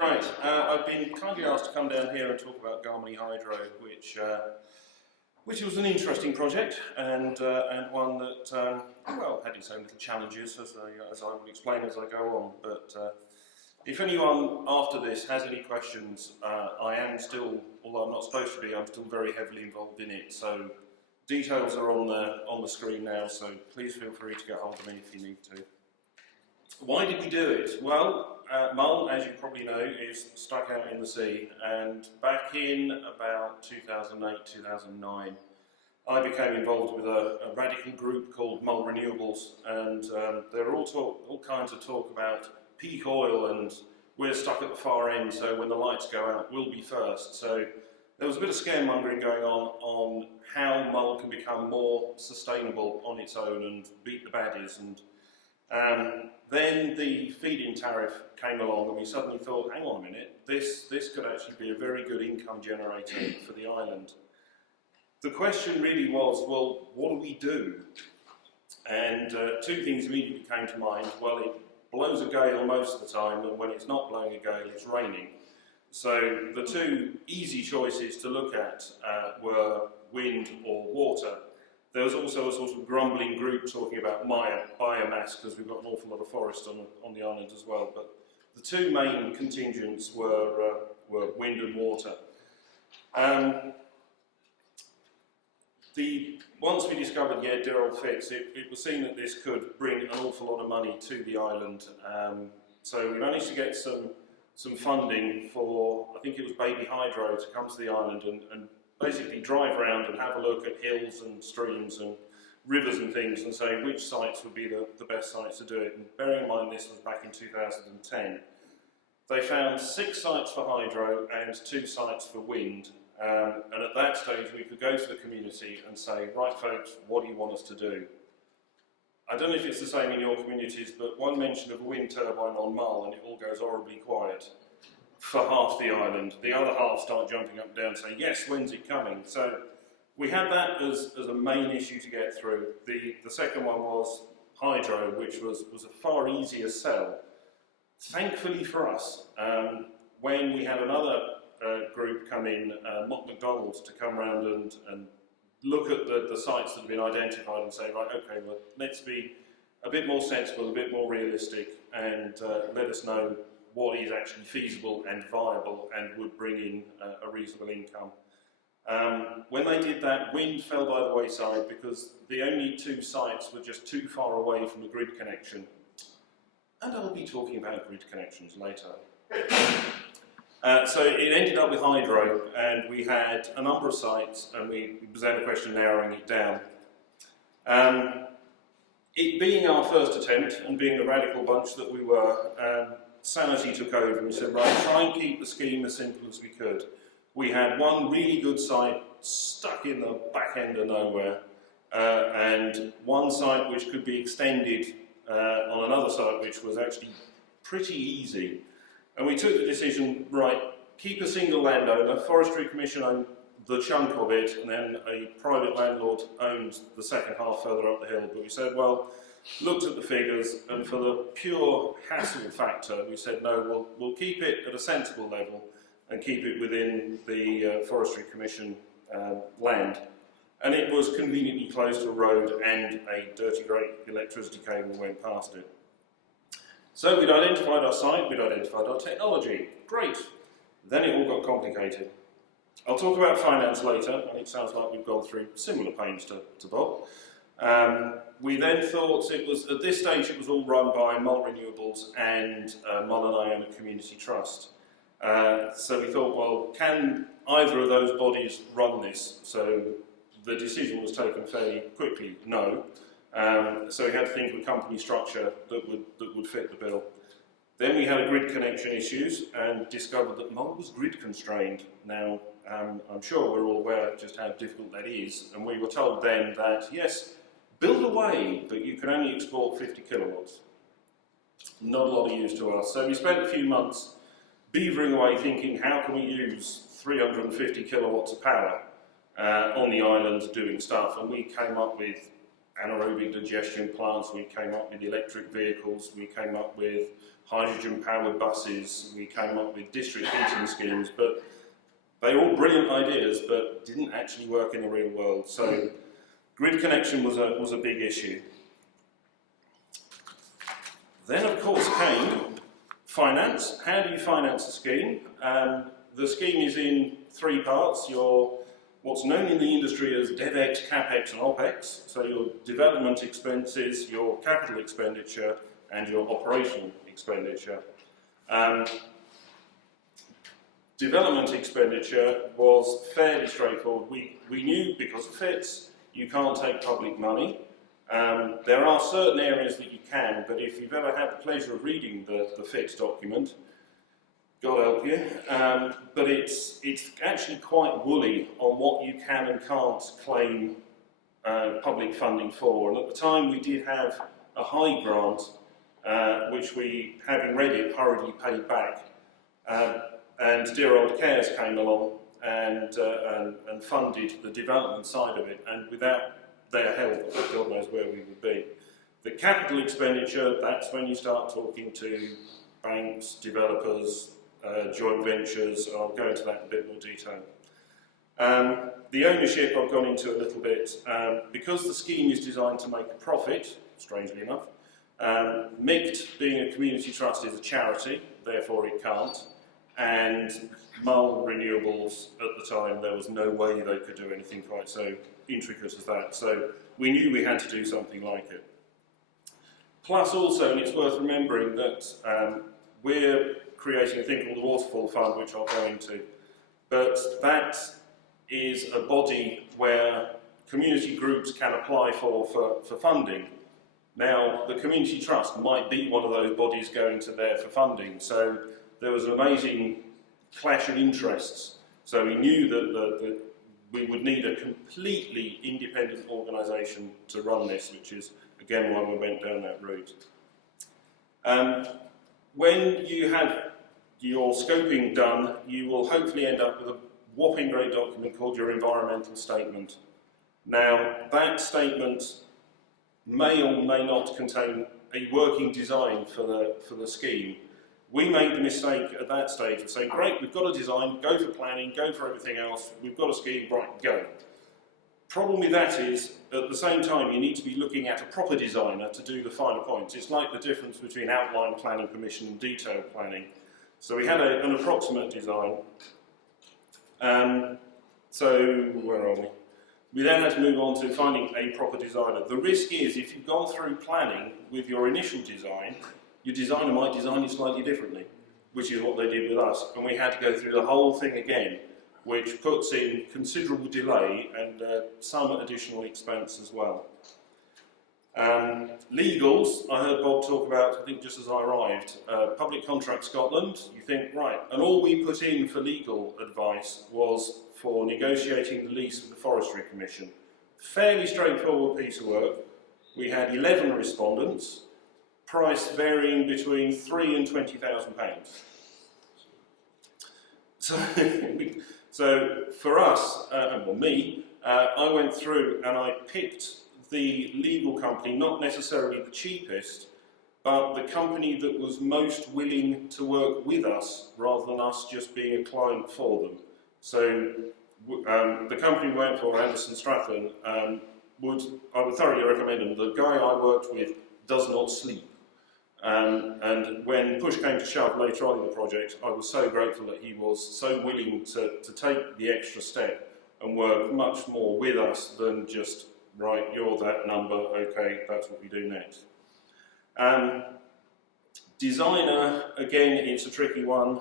Right, I've been kindly asked to come down here and talk about Garmony Hydro, which was an interesting project and one that well, had its own little challenges as I will explain as I go on. But if anyone after this has any questions, I am still, although I'm not supposed to be, I'm still very heavily involved in it. So details are on the screen now. So please feel free to get hold of me if you need to. Why did we do it? Well, Mull, as you probably know, is stuck out in the sea, and back in about 2008-2009 I became involved with a radical group called Mull Renewables, and there were all kinds of talk about peak oil and we're stuck at the far end, so when the lights go out we'll be first. So there was a bit of scaremongering going on how Mull can become more sustainable on its own and beat the baddies. And then the feed-in tariff came along and we suddenly thought, hang on a minute, this could actually be a very good income generator for the island. The question really was, well, what do we do? And two things immediately came to mind. Well, it blows a gale most of the time, and when it's not blowing a gale, it's raining. So the two easy choices to look at were wind or water. There was also a sort of grumbling group talking about biomass, because we've got an awful lot of forest on the island as well. But the two main contingents were wind and water. Once we discovered, yeah, dear old Fitz, it was seen that this could bring an awful lot of money to the island. So we managed to get some funding for, I think it was Baby Hydro, to come to the island and basically drive around and have a look at hills and streams and rivers and things and say which sites would be the best sites to do it. And bearing in mind this was back in 2010, they found 6 sites for hydro and 2 sites for wind. And at that stage we could go to the community and say, right folks, what do you want us to do? I don't know if it's the same in your communities, but one mention of a wind turbine on Mull and it all goes horribly quiet for half the island. The other half start jumping up and down saying, yes, when's it coming? So we had that as a main issue to get through. The second one was hydro, which was a far easier sell. Thankfully for us, when we had another group come in, McDonald's, to come around and look at the sites that have been identified and say, right, okay, well, let's be a bit more sensible, a bit more realistic, and let us know what is actually feasible and viable and would bring in a reasonable income. When they did that, wind fell by the wayside because the only 2 sites were just too far away from the grid connection. And I'll be talking about grid connections later. So it ended up with hydro, and we had a number of sites, and it was then a question of narrowing it down. It being our first attempt, and being the radical bunch that we were, sanity took over, and we said, right, try and keep the scheme as simple as we could. We had one really good site stuck in the back end of nowhere, and one site which could be extended on another site which was actually pretty easy. And we took the decision, right, keep a single landowner. Forestry Commission owned the chunk of it, and then a private landlord owned the second half further up the hill. But we said, well, looked at the figures, and for the pure hassle factor, we said, no, we'll keep it at a sensible level and keep it within the Forestry Commission land. And it was conveniently close to a road, and a dirty great electricity cable went past it. So we'd identified our site, we'd identified our technology. Great. Then it all got complicated. I'll talk about finance later, and it sounds like we've gone through similar pains to Bob. We then thought it was, at this stage, it was all run by Mull Renewables and Mull and Iona Community Trust. So we thought, well, can either of those bodies run this? So the decision was taken fairly quickly, no. So we had to think of a company structure that would fit the bill. Then we had grid connection issues and discovered that Mull was grid constrained. Now, I'm sure we're all aware just how difficult that is, and we were told then that, yes, build away, but you can only export 50 kilowatts. Not a lot of use to us. So we spent a few months beavering away thinking, how can we use 350 kilowatts of power on the island doing stuff? And we came up with anaerobic digestion plants, we came up with electric vehicles, we came up with hydrogen-powered buses, we came up with district heating schemes, but they were all brilliant ideas, but didn't actually work in the real world. So grid connection was a big issue. Then, of course, came finance. How do you finance a scheme? The scheme is in three parts. Your what's known in the industry as DevEx, CapEx and OpEx. So your development expenses, your capital expenditure and your operational expenditure. Development expenditure was fairly straightforward. We knew because of FITs you can't take public money. There are certain areas that you can, but if you've ever had the pleasure of reading the FITs document, God help you, but it's actually quite woolly on what you can and can't claim public funding for. And at the time we did have a high grant, which we, having read it, hurriedly paid back. And dear old CARES came along and funded the development side of it, and without their help, God knows where we would be. The capital expenditure, that's when you start talking to banks, developers, joint ventures. I'll go into that in a bit more detail. The ownership I've gone into a little bit. Because the scheme is designed to make a profit, strangely enough, MICT, being a community trust, is a charity, therefore it can't. And Mull Renewables, at the time, there was no way they could do anything quite so intricate as that. So we knew we had to do something like it. Plus also, and it's worth remembering that we're creating a thing called the Waterfall Fund, which I'll go into. But that is a body where community groups can apply for funding. Now, the Community Trust might be one of those bodies going to there for funding, so there was an amazing clash of interests. So we knew that we would need a completely independent organisation to run this, which is, again, why we went down that route. When you have your scoping done, you will hopefully end up with a whopping great document called your environmental statement. Now, that statement may or may not contain a working design for the scheme. We made the mistake at that stage of saying, great, we've got a design, go for planning, go for everything else, we've got a scheme, right, go. Problem with that is, at the same time, you need to be looking at a proper designer to do the finer points. It's like the difference between outline planning permission and detailed planning. So we had an approximate design. So, where are we? We then had to move on to finding a proper designer. The risk is, if you've gone through planning with your initial design, your designer might design it slightly differently, which is what they did with us. And we had to go through the whole thing again, which puts in considerable delay and some additional expense as well. Legals, I heard Bob talk about, I think just as I arrived, Public Contract Scotland. You think, right, and all we put in for legal advice was for negotiating the lease with the Forestry Commission. Fairly straightforward piece of work. We had 11 respondents, price varying between £3,000 and £20,000. So for us, well me, I went through and I picked the legal company, not necessarily the cheapest, but the company that was most willing to work with us rather than us just being a client for them. So the company we went for, Anderson Strathern, I would thoroughly recommend them. The guy I worked with does not sleep. And when push came to shove later on in the project, I was so grateful that he was so willing to take the extra step and work much more with us than just, right, you're that number, okay, that's what we do next. Designer, again, it's a tricky one.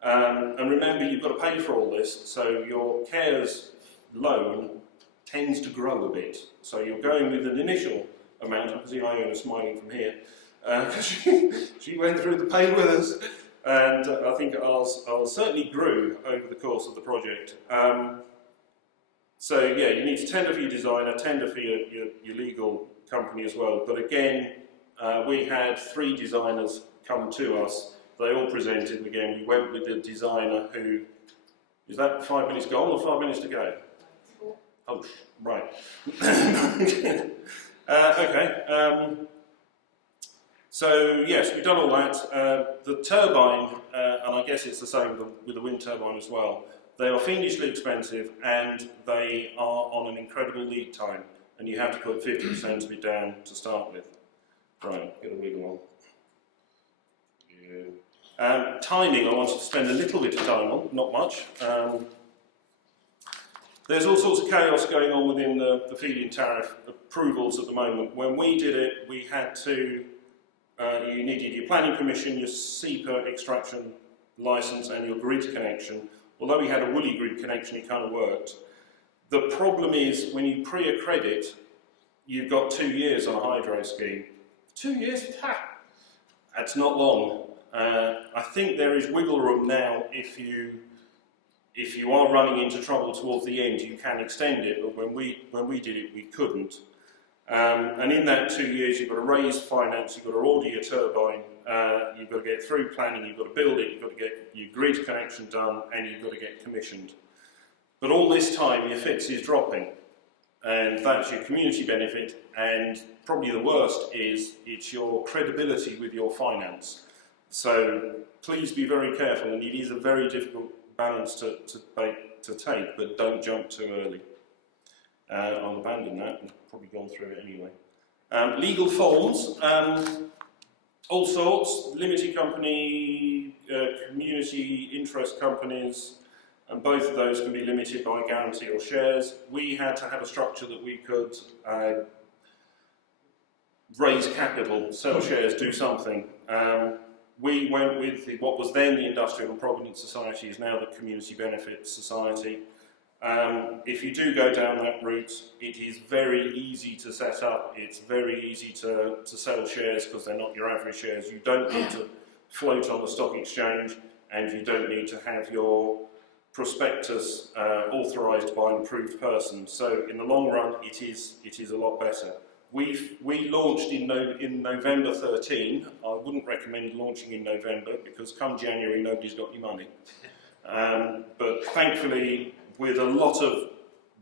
And remember, you've got to pay for all this, so your CARES loan tends to grow a bit. So you're going with an initial amount. I can see Iona smiling from here. She went through the pain with us, and I think ours certainly grew over the course of the project. So yeah, you need to tender for your designer, tender for your legal company as well. But again, we had 3 designers come to us. They all presented, and again, we went with the designer who, is that 5 minutes gone or 5 minutes to go? Oh, right. So yes, we've done all that. The turbine, and I guess it's the same with the wind turbine as well, they are fiendishly expensive and they are on an incredible lead time, and you have to put 50% of it down to start with. Right, get a wiggle on. Yeah. Timing, I wanted to spend a little bit of time on, not much. There's all sorts of chaos going on within the feed-in tariff approvals at the moment. When we did it, we had to, you needed your planning permission, your SEPA extraction license and your grid connection. Although we had a woolly grid connection, it kind of worked. The problem is, when you pre-accredit, you've got 2 years on a hydro scheme. 2 years? Ha! That's not long. I think there is wiggle room now if you are running into trouble towards the end, you can extend it, but when we did it, we couldn't. And in that 2 years, you've got to raise finance, you've got to order your turbine, you've got to get through planning, you've got to build it, you've got to get your grid connection done, and you've got to get commissioned. But all this time, your FITS is dropping, and that's your community benefit, and probably the worst is it's your credibility with your finance. So please be very careful, and it is a very difficult balance to take, but don't jump too early. I'll abandon that, and probably gone through it anyway. Legal forms, all sorts, limited company, community interest companies, and both of those can be limited by guarantee or shares. We had to have a structure that we could raise capital, sell shares, do something. We went with what was then the Industrial and Providence Society, is now the Community Benefit Society. If you do go down that route, it is very easy to set up, it's very easy to sell shares because they're not your average shares. You don't need to float on the stock exchange, and you don't need to have your prospectus authorised by an approved person. So in the long run, it is a lot better. We launched in November 13. I wouldn't recommend launching in November because come January nobody's got any money. But thankfully, with a lot of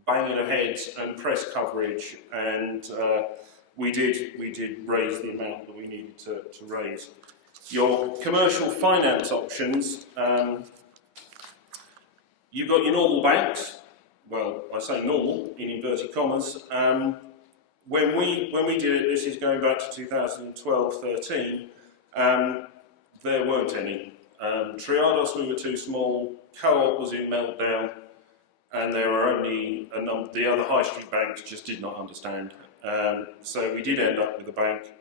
banging of heads and press coverage, and we did raise the amount that we needed to raise. Your commercial finance options, you've got your normal banks. Well, I say normal in inverted commas. When we did it, this is going back to 2012-13, there weren't any. Triados, we were too small, Co-op was in meltdown, and there were only a number, the other high street banks just did not understand. So we did end up with a bank.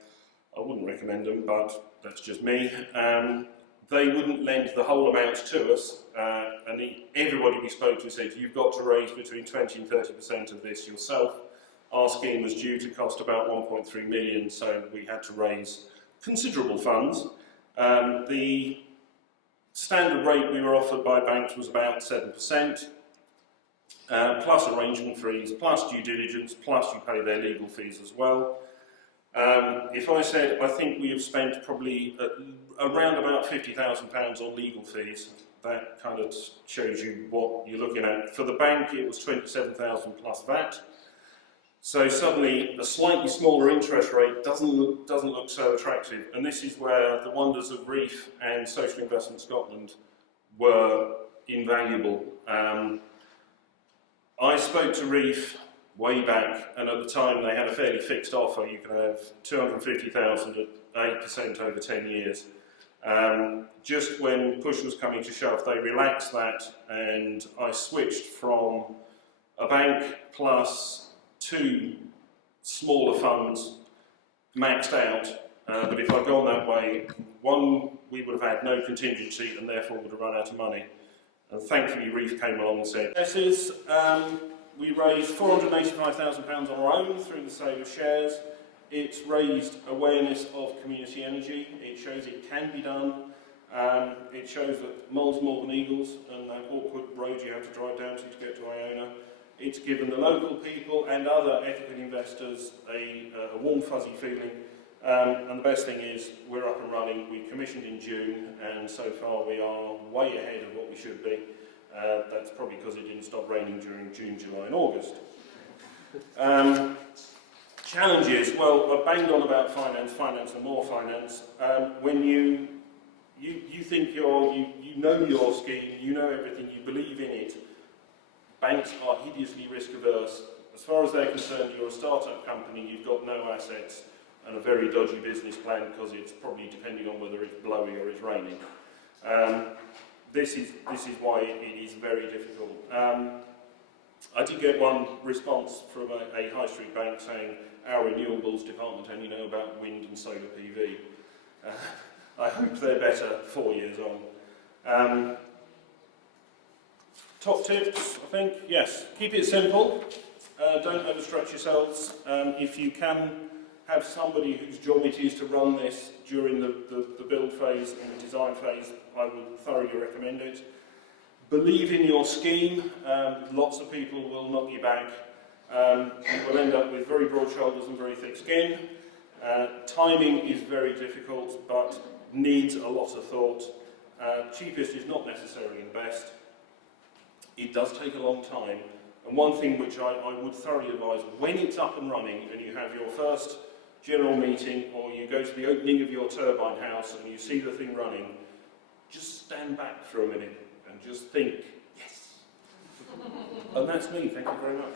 I wouldn't recommend them, but that's just me. They wouldn't lend the whole amount to us, and everybody we spoke to said, you've got to raise between 20 and 30% of this yourself. Our scheme was due to cost about 1.3 million, so we had to raise considerable funds. The standard rate we were offered by banks was about 7%, plus arrangement fees, plus due diligence, plus you pay their legal fees as well. If I said, I think we have spent probably around about £50,000 on legal fees, that kind of shows you what you're looking at. For the bank, it was 27,000 plus VAT. So suddenly, a slightly smaller interest rate doesn't look so attractive, and this is where the wonders of REEF and Social Investment Scotland were invaluable. I spoke to REEF way back, and at the time they had a fairly fixed offer. You can have 250,000 at 8% over 10 years. Just when push was coming to shove, they relaxed that, and I switched from a bank plus 2 smaller funds maxed out, but if I'd gone that way, one, we would have had no contingency and therefore would have run out of money. And thankfully REEF came along and said, we raised £485,000 on our own through the sale of shares. It's raised awareness of community energy. It shows it can be done. It shows that Mull's more than Eagles, and that awkward road you have to drive down to get to Iona. It's given the local people and other ethical investors a warm fuzzy feeling, and the best thing is we're up and running. We commissioned in June, and so far we are way ahead of what we should be. That's probably because it didn't stop raining during June, July and August. Challenges, well, I banged on about finance, finance and more finance. When you think you know your scheme, you know everything, you believe in it, banks are hideously risk averse. As far as they're concerned, you're a startup company, you've got no assets and a very dodgy business plan because it's probably depending on whether it's blowy or it's raining. This is why it is very difficult. I did get one response from a high street bank saying, our renewables department only know about wind and solar PV. I hope they're better 4 years on. Top tips, I think, yes, keep it simple. Don't overstretch yourselves. If you can have somebody whose job it is to run this during the build phase and the design phase, I would thoroughly recommend it. Believe in your scheme. Lots of people will knock you back. You will end up with very broad shoulders and very thick skin. Timing is very difficult, but needs a lot of thought. Cheapest is not necessarily the best. It does take a long time. And one thing which I would thoroughly advise, when it's up and running and you have your first general meeting or you go to the opening of your turbine house and you see the thing running, just stand back for a minute and just think, yes. And that's me, thank you very much.